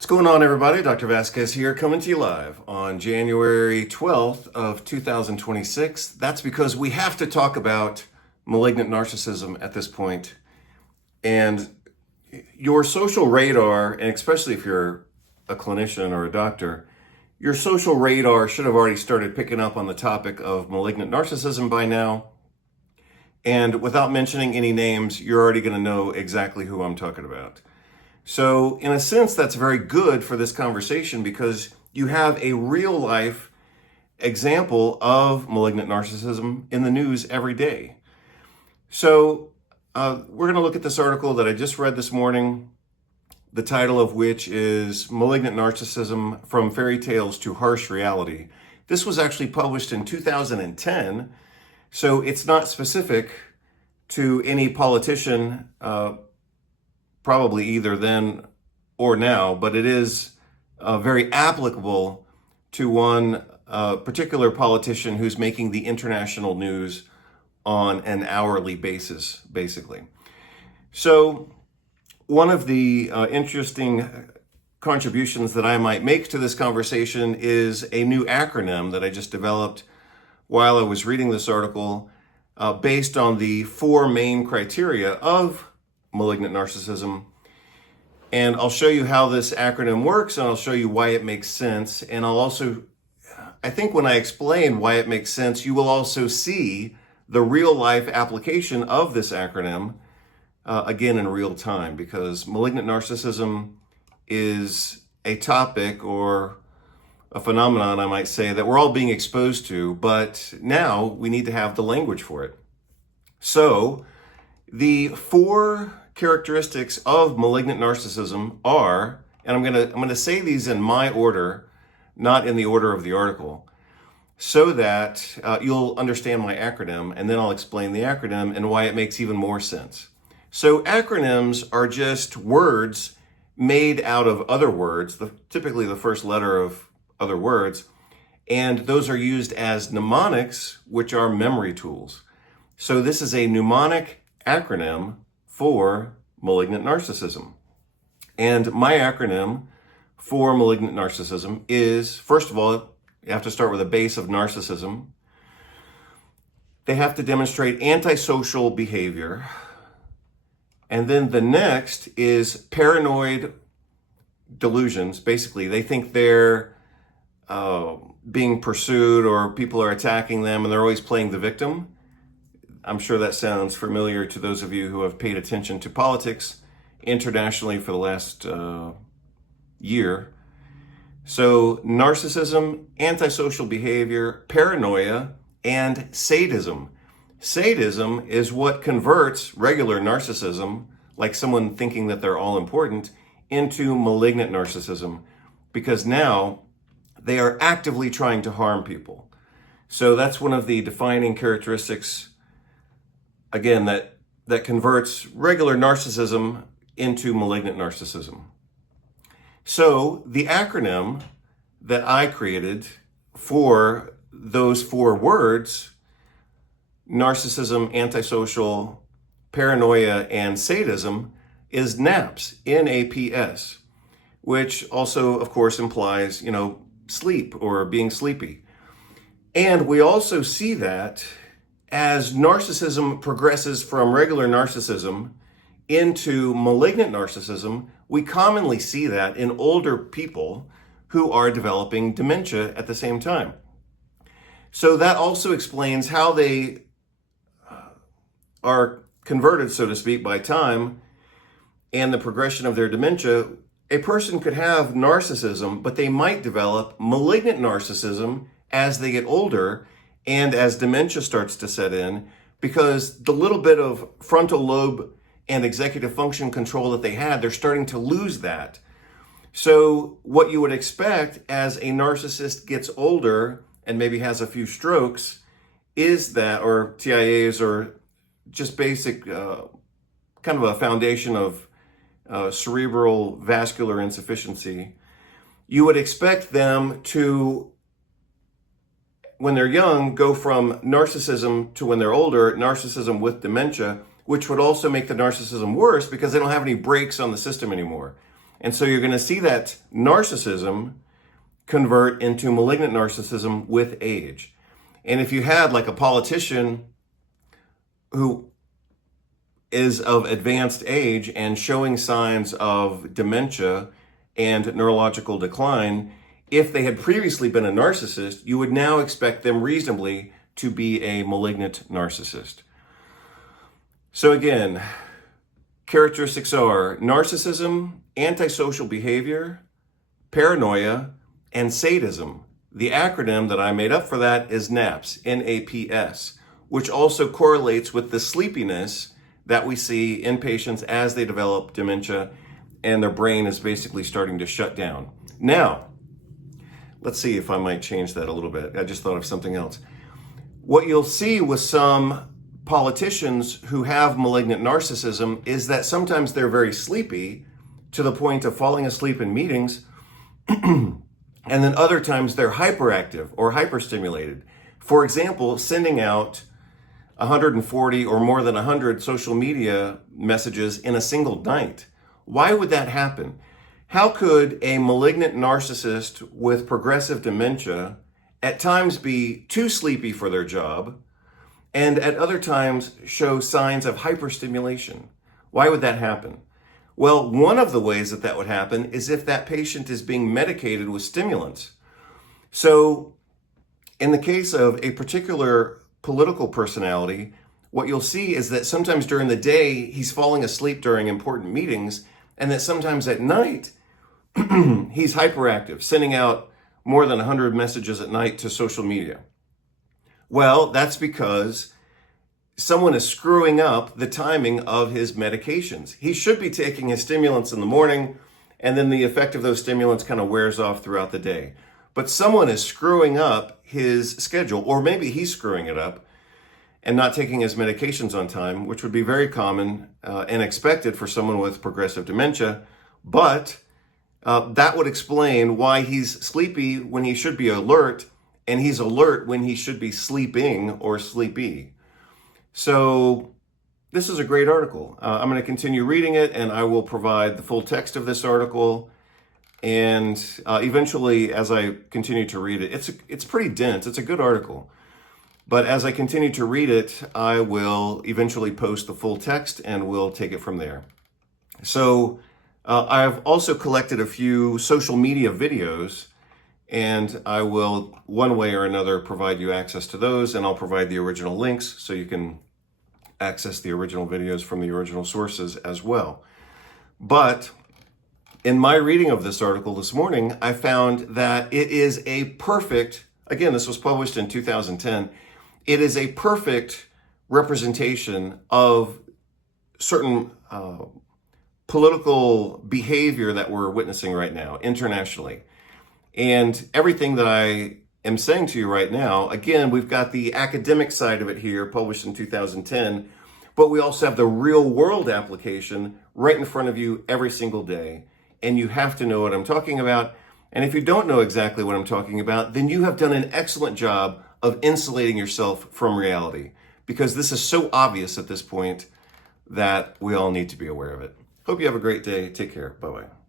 What's going on, everybody? Dr. Vasquez here, coming to you live on January 12th of 2026. That's because we have to talk about malignant narcissism at this point. And your social radar, and especially if you're a clinician or a doctor, your social radar should have already started picking up on the topic of malignant narcissism by now. And without mentioning any names, you're already going to know exactly who I'm talking about. So in a sense, that's very good for this conversation because you have a real life example of malignant narcissism in the news every day. So we're going to look at this article that I just read this morning, the title of which is Malignant Narcissism from Fairy Tales to Harsh Reality. This was actually published in 2010, so it's not specific to any politician, probably either then or now, but it is very applicable to one particular politician who's making the international news on an hourly basis, basically. So one of the interesting contributions that I might make to this conversation is a new acronym that I just developed while I was reading this article based on the four main criteria of malignant narcissism. And I'll show you how this acronym works, and I'll show you why it makes sense. And I'll also, I think when I explain why it makes sense, you will also see the real life application of this acronym, again in real time, because malignant narcissism is a topic or a phenomenon, I might say, that we're all being exposed to, but now we need to have the language for it. So the four characteristics of malignant narcissism are, and I'm gonna say these in my order, not in the order of the article, so that you'll understand my acronym, and then I'll explain the acronym and why it makes even more sense. So acronyms are just words made out of other words, typically the first letter of other words, and those are used as mnemonics, which are memory tools. So this is a mnemonic acronym for malignant narcissism. And my acronym for malignant narcissism is, first of all, you have to start with a base of narcissism. They have to demonstrate antisocial behavior. And then the next is paranoid delusions. Basically, they think they're being pursued or people are attacking them and they're always playing the victim. I'm sure that sounds familiar to those of you who have paid attention to politics internationally for the last year. So narcissism, antisocial behavior, paranoia, and sadism. Sadism is what converts regular narcissism, like someone thinking that they're all important, into malignant narcissism, because now they are actively trying to harm people. So that's one of the defining characteristics, again, that converts regular narcissism into malignant narcissism. So the acronym that I created for those four words, narcissism, antisocial, paranoia, and sadism, is N.A.P.S, N-A.P.S, which also, of course, implies, sleep or being sleepy. And we also see that as narcissism progresses from regular narcissism into malignant narcissism, we commonly see that in older people who are developing dementia at the same time. So that also explains how they are converted, so to speak, by time and the progression of their dementia. A person could have narcissism, but they might develop malignant narcissism as they get older and as dementia starts to set in, because the little bit of frontal lobe and executive function control that they had, they're starting to lose that. So what you would expect as a narcissist gets older and maybe has a few strokes is that, or TIAs, or just basic kind of a foundation of cerebral vascular insufficiency, you would expect them to, when they're young, go from narcissism to, when they're older, narcissism with dementia, which would also make the narcissism worse because they don't have any brakes on the system anymore. And so you're going to see that narcissism convert into malignant narcissism with age. And if you had like a politician who is of advanced age and showing signs of dementia and neurological decline, if they had previously been a narcissist, you would now expect them reasonably to be a malignant narcissist. So again, characteristics are narcissism, antisocial behavior, paranoia, and sadism. The acronym that I made up for that is N.A.P.S, N-A-P-S, which also correlates with the sleepiness that we see in patients as they develop dementia and their brain is basically starting to shut down. Now, let's see if I might change that a little bit. I just thought of something else. What you'll see with some politicians who have malignant narcissism is that sometimes they're very sleepy to the point of falling asleep in meetings, and then other times they're hyperactive or hyperstimulated. For example, sending out 140 or more than 100 social media messages in a single night. Why would that happen? How could a malignant narcissist with progressive dementia at times be too sleepy for their job and at other times show signs of hyperstimulation? Why would that happen? Well, one of the ways that would happen is if that patient is being medicated with stimulants. So in the case of a particular political personality, what you'll see is that sometimes during the day, he's falling asleep during important meetings, and that sometimes at night, he's hyperactive, sending out more than 100 messages at night to social media. Well, that's because someone is screwing up the timing of his medications. He should be taking his stimulants in the morning, and then the effect of those stimulants kind of wears off throughout the day. But someone is screwing up his schedule, or maybe he's screwing it up and not taking his medications on time, which would be very common and expected for someone with progressive dementia. But that would explain why he's sleepy when he should be alert, and he's alert when he should be sleeping or sleepy. So this is a great article. I'm going to continue reading it, and I will provide the full text of this article. And eventually, as I continue to read it, it's pretty dense. It's a good article. But as I continue to read it, I will eventually post the full text and we'll take it from there. So I've also collected a few social media videos, and I will, one way or another, provide you access to those, and I'll provide the original links so you can access the original videos from the original sources as well. But in my reading of this article this morning, I found that it is a perfect, again, this was published in 2010, it is a perfect representation of certain political behavior that we're witnessing right now internationally. And everything that I am saying to you right now, again, we've got the academic side of it here, published in 2010, but we also have the real world application right in front of you every single day. And you have to know what I'm talking about. And if you don't know exactly what I'm talking about, then you have done an excellent job of insulating yourself from reality, because this is so obvious at this point that we all need to be aware of it. Hope you have a great day. Take care. Bye-bye.